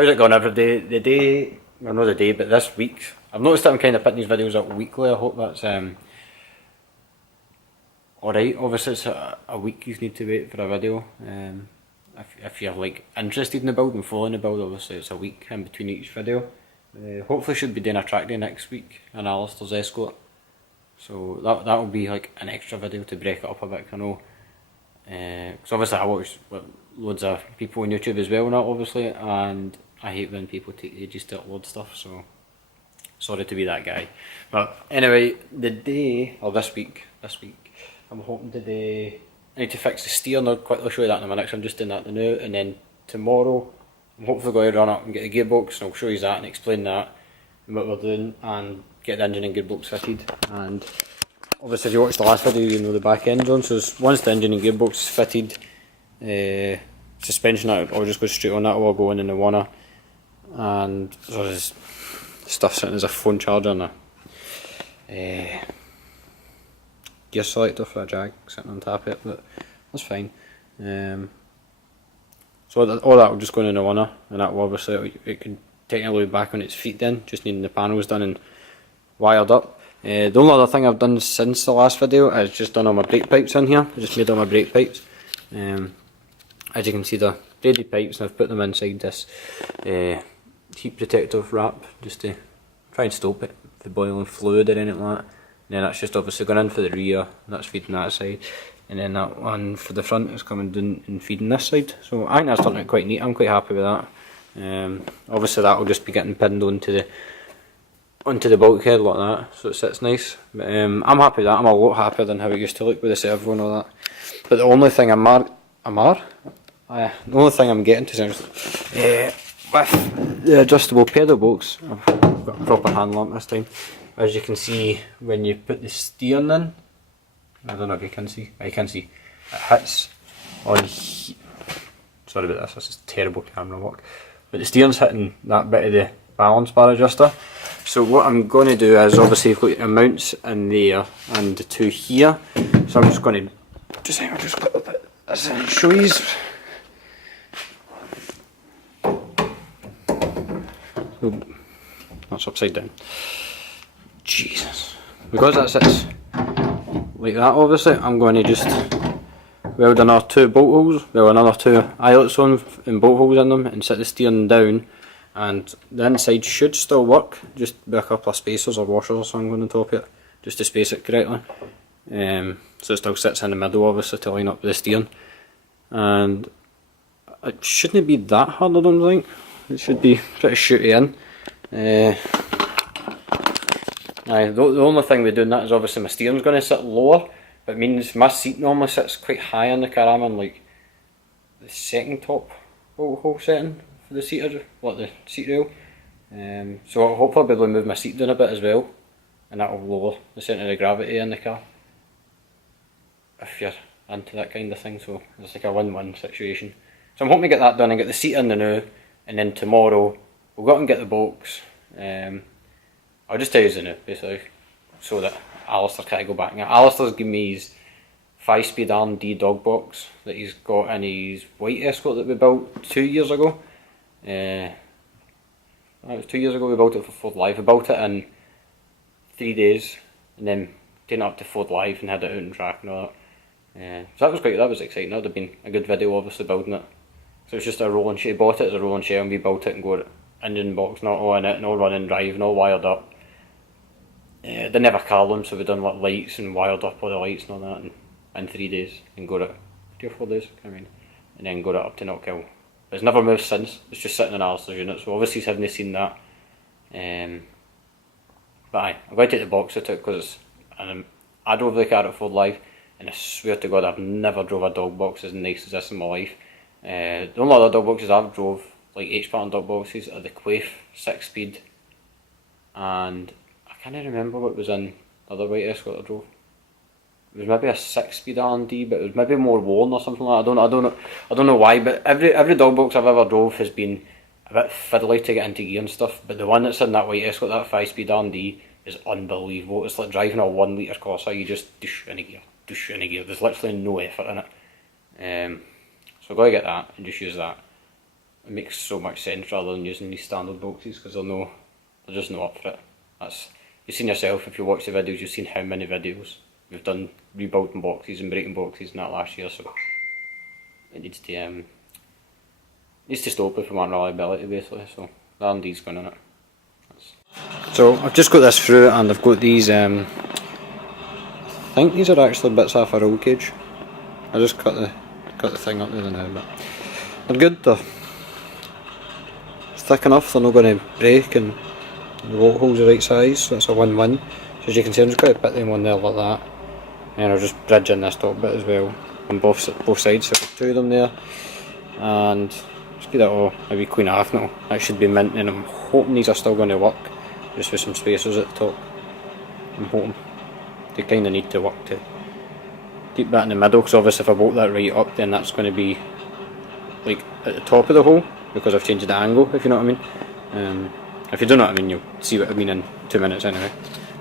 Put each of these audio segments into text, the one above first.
How's it going every day? The day, or not the day, but this week, I've noticed that I'm kind of putting these videos up weekly. I hope that's alright. Obviously it's a week you need to wait for a video. If you're like interested in the build and following the build, obviously it's a week in between each video. Hopefully should be doing a track day next week in Alistair's Escort. So that will be like an extra video to break it up a bit, I know. Because obviously I watch loads of people on YouTube as well now, obviously, and I hate when people take ages to upload stuff, so sorry to be that guy. But anyway, the day, or this week, I'm hoping today, I need to fix the steer, and I'll quickly show you that in a minute, so I'm just doing that now, and then tomorrow, I'm hopefully going to run up and get the gearbox, and I'll show you that and explain that, and what we're doing, and get the engine and gearbox fitted. And obviously if you watched the last video you know the back end on, so once the engine and gearbox is fitted, suspension I'll just go straight on that, or I'll go in the Warner, and so there's stuff sitting as a phone charger and a gear selector for a Jag sitting on top of it, but that's fine. So all that will just go in the Warner, and that will obviously, it can technically be back on its feet then, just needing the panels done and wired up. The only other thing I've done since the last video is just done all my brake pipes in here. I just made all my brake pipes. As you can see, they're braided pipes, and I've put them inside this heat protective wrap just to try and stop it, the boiling fluid or anything like that. And then that's just obviously going in for the rear, and that's feeding that side. And then that one for the front is coming down and feeding this side. So I think that's turned out quite neat. I'm quite happy with that. Obviously that will just be getting pinned onto the bulkhead like that, so it sits nice. But I'm happy with that. I'm a lot happier than how it used to look with the servo and all that. But the only thing the only thing I'm getting to is with the adjustable pedal box. I've got a proper hand lamp this time. As you can see, when you put the steering in, I don't know if you can see. You can see it hits on. Sorry about this. This is terrible camera work. But the steering's hitting that bit of the balance bar adjuster. So what I'm going to do is, obviously you've got your mounts in there and the two here. So I'm just going to I'll just clip a bit this and show you. So that's upside down. Jesus. Because that sits like that, obviously, I'm going to just weld another two bolt holes, another two eyelets on and bolt holes in them, and set the steering down. And the inside should still work, just with a couple of spacers or washers or something on the top of it, just to space it correctly. So it still sits in the middle, obviously, to line up with the steering. And it shouldn't be that hard, I don't think. It should be pretty shooty in. The only thing with doing that is obviously my steering's going to sit lower, but it means my seat normally sits quite high in the car. I'm on like the second top bolt hole setting for the seat, like the seat rail. So I'll hopefully be able to move my seat down a bit as well, and that will lower the centre of gravity in the car, if you're into that kind of thing. So it's like a win-win situation. So I'm hoping to get that done and get the seat in the now, and then tomorrow we'll go out and get the box. I'll just tell you the now, basically, so that Alistair can't go back. Now, Alistair's given me his 5-speed R&D dog box that he's got in his white Escort that we built 2 years ago. It was 2 years ago we built it for Ford Live. We built it in 3 days, and then taken it up to Ford Live and had it out on track and all that. So that was exciting. That would have been a good video, obviously, building it. So it's just a rolling shell. He bought it as a rolling shell, and we built it and got it engine box, not all in it, and all running drive, and all wired up. Didn't have a car loom, so we done like lights and wired up all the lights and all that in 3 days, and got it 3 or 4 days, and then got it up to Knockhill. But it's never moved since. It's just sitting in Alistair's unit, so obviously he's hadn't seen that. But aye, I'm going to take the box out because I drove the car at Ford Live, and I swear to God I've never drove a dog box as nice as this in my life. The only other dog boxes I've drove, like H-pattern dog boxes, are the Quaif 6-speed, and I can't remember what was in the other white Escort I drove. It was maybe a 6-speed R&D, but it was maybe more worn or something like that. I don't know why, but every dog box I've ever drove has been a bit fiddly to get into gear and stuff. But the one that's in that white Escort, that 5-speed R&D, is unbelievable. It's like driving a 1 litre Corsa. You just douche in a gear. There's literally no effort in it. So I've got to get that and just use that. it makes so much sense rather than using these standard boxes, because they're just not up for it. You've seen yourself, if you watch the videos, you've seen how many videos we've done rebuilding boxes and breaking boxes in that last year, so it needs to stop if we want reliability basically, so the R&D's going in it. So I've just got this through, and I've got these, I think these are actually bits off a roll cage. I just cut the thing up there now, but they're good, they're thick enough, they're not going to break, and the bolt hole's the right size, so it's a win-win. So as you can see, I'm just going to put them on there like that, and I'll just bridge in this top bit as well on both sides, so I've got two of them there, and just give that all maybe clean off now. That should be mint, and I'm hoping these are still going to work, just with some spacers at the top. I'm hoping. They kind of need to work to keep that in the middle, because obviously if I bolt that right up, then that's going to be like at the top of the hole, because I've changed the angle, if you know what I mean. If you don't know what I mean, you'll see what I mean in 2 minutes anyway.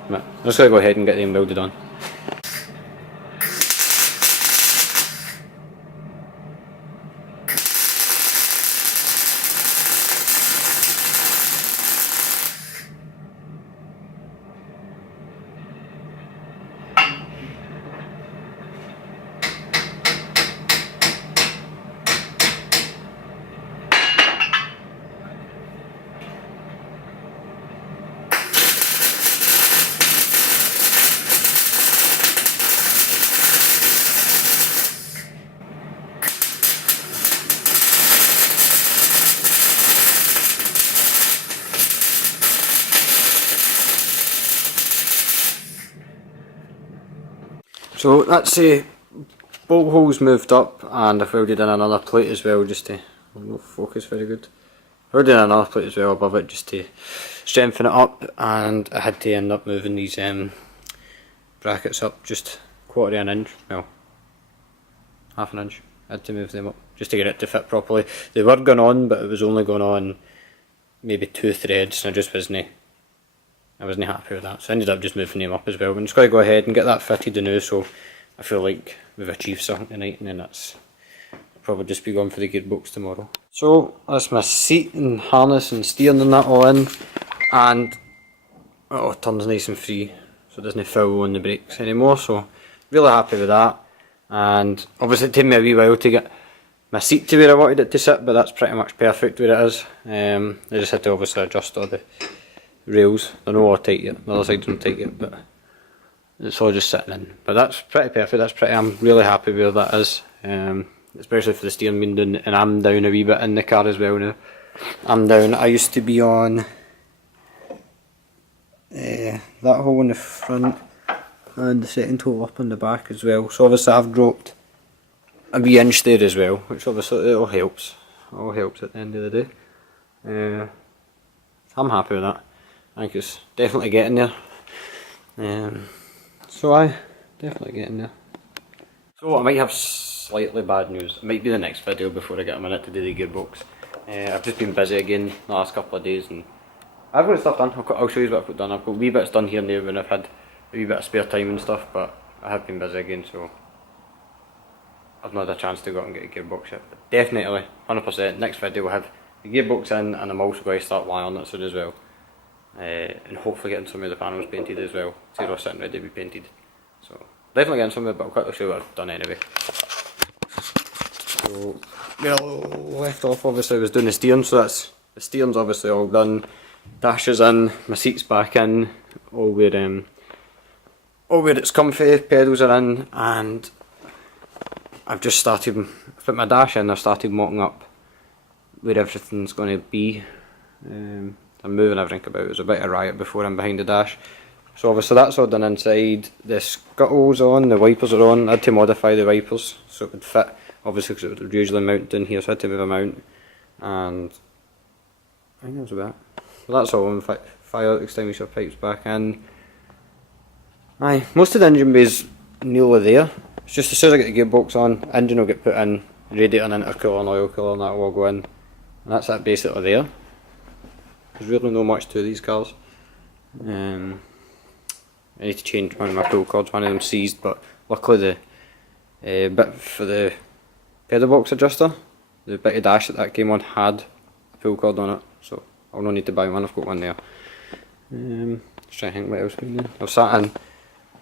But I'm just going to go ahead and get them welded on. So that's bolt holes moved up, and I've welded in another plate as well, just to, not focus very good. Welded in another plate as well above it just to strengthen it up, and I had to end up moving these brackets up just 1/4 of an inch, well, 1/2 an inch. I had to move them up just to get it to fit properly. They were going on, but it was only going on maybe 2 threads, and I wasn't happy with that, so I ended up just moving them up as well. I'm just going to go ahead and get that fitted anew, so I feel like we've achieved something tonight, and then that's probably just be going for the gearbox tomorrow. So that's my seat and harness and steering and that all in, and it turns nice and free, so it doesn't foul on the brakes anymore, so really happy with that. And obviously it took me a wee while to get my seat to where I wanted it to sit, but that's pretty much perfect where it is. I just had to obviously adjust all the rails. They're not all tight yet, the other side's not tight yet, but it's all just sitting in. But that's pretty perfect, I'm really happy where that is, especially for the steering being done, and I'm down a wee bit in the car as well now. I used to be on that hole in the front, and the second hole up on the back as well, so obviously I've dropped a wee inch there as well, which obviously it all helps at the end of the day. I'm happy with that. I think it's definitely getting there. So definitely getting there. So I might have slightly bad news. It might be the next video before I get a minute to do the gearbox. I've just been busy again the last couple of days, and I've got stuff done. I'll show you what I've got done. I've got wee bits done here and there when I've had a wee bit of spare time and stuff, but I have been busy again, so I've not had a chance to go out and get a gearbox yet. But definitely, 100%, next video we'll have the gearbox in, and I'm also going to start wiring it soon as well. And hopefully getting some of the panels painted as well. See, they're all sitting ready to be painted. So definitely getting some of it, but I'll quickly show you what I've done anyway. So left off obviously I was doing the steering, so that's the steering's obviously all done. Dash is in, my seat's back in, all where it's comfy, pedals are in, and I've just started, put my dash in, I've started mocking up where everything's going to be. I'm moving everything about. It was a bit of a riot before I'm behind the dash. So obviously that's all done inside. The scuttle's on, the wipers are on. I had to modify the wipers so it would fit, obviously, because it would usually mount in here, so I had to move them out. And I think that was about it. So that's all on. Fire extinguisher pipes back in. Aye, most of the engine bay's nearly there. It's just as soon as I get the gearbox on, engine will get put in, radiator and intercooler and oil cooler and that will all go in. And that's that basically there. There's really not much to these cars. I need to change one of my pull cords, one of them seized, but luckily the bit for the pedal box adjuster, the bit of dash that came on had pull cord on it, so I'll not need to buy one, I've got one there. Just trying to think what else we need. I've sat in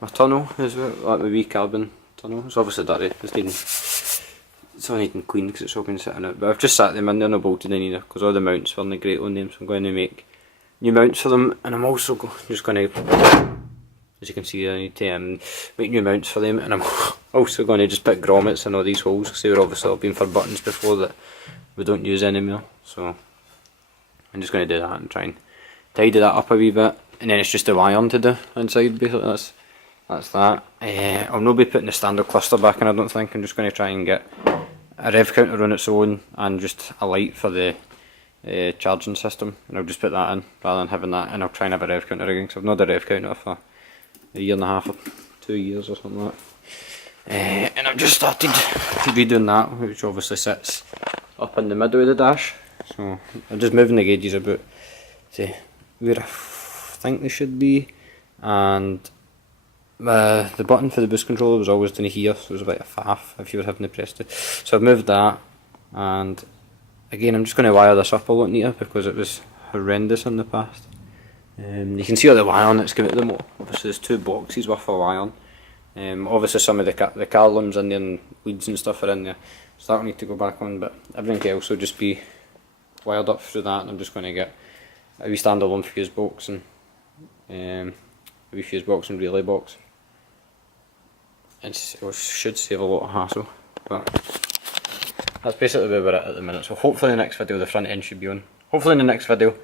my tunnel as well, like my wee carbon tunnel. It's obviously dirty, it's all needing clean because it's all been sitting out, but I've just sat them in there and I bolted in either because all the mounts weren't great on them, so I'm going to make new mounts for them, and I'm also just going to, as you can see, I need to make new mounts for them, and I'm also going to just put grommets in all these holes because they were obviously all been for buttons before that we don't use anymore, so I'm just going to do that and try and tidy that up a wee bit, and then it's just the wiring to do inside basically. That's that. I'll not be putting the standard cluster back in, I don't think. I'm just going to try and get a rev counter on its own and just a light for the charging system, and I'll just put that in rather than having that, and I'll try and have a rev counter again because I've not had a rev counter for a year and a half or 2 years or something like that. And I've just started redoing that, which obviously sits up in the middle of the dash, so I'm just moving the gauges about to where I think they should be, and the button for the boost controller was always down here, so it was about a faff if you were having to press it. So I've moved that, and again I'm just going to wire this up a lot neater because it was horrendous in the past. You can see all the wiring that's given it them. Obviously there's 2 boxes worth of wiring. Obviously some of the car limbs in there and leads and stuff are in there, so that'll need to go back on, but everything else will just be wired up through that, and I'm just going to get a wee standalone fuse box and a wee fuse box and relay box. It should save a lot of hassle, but that's basically where we're at the minute. So hopefully in the next video the front end should be on. Hopefully in the next video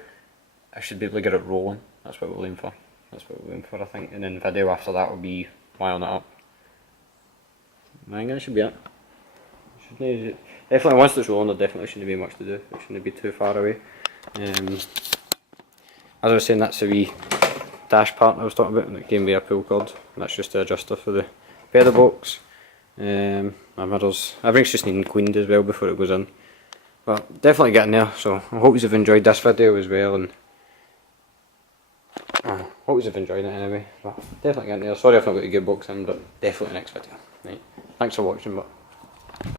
I should be able to get it rolling. That's what we're aiming for. That's what we're aiming for, I think. And then the video after that will be wiring it up. I think that should be it. Definitely once it's rolling there definitely shouldn't be much to do. It shouldn't be too far away. As I was saying, that's the wee dash part I was talking about, and it came with a pull cord. And that's just the adjuster for the pedal box. My mirrors, everything's just needing cleaned as well before it goes in. But definitely getting there, so I hope you've enjoyed this video as well, and hope you've enjoyed it anyway. But definitely getting there. Sorry if I've not got a gearbox in, but definitely next video. Right. Thanks for watching, but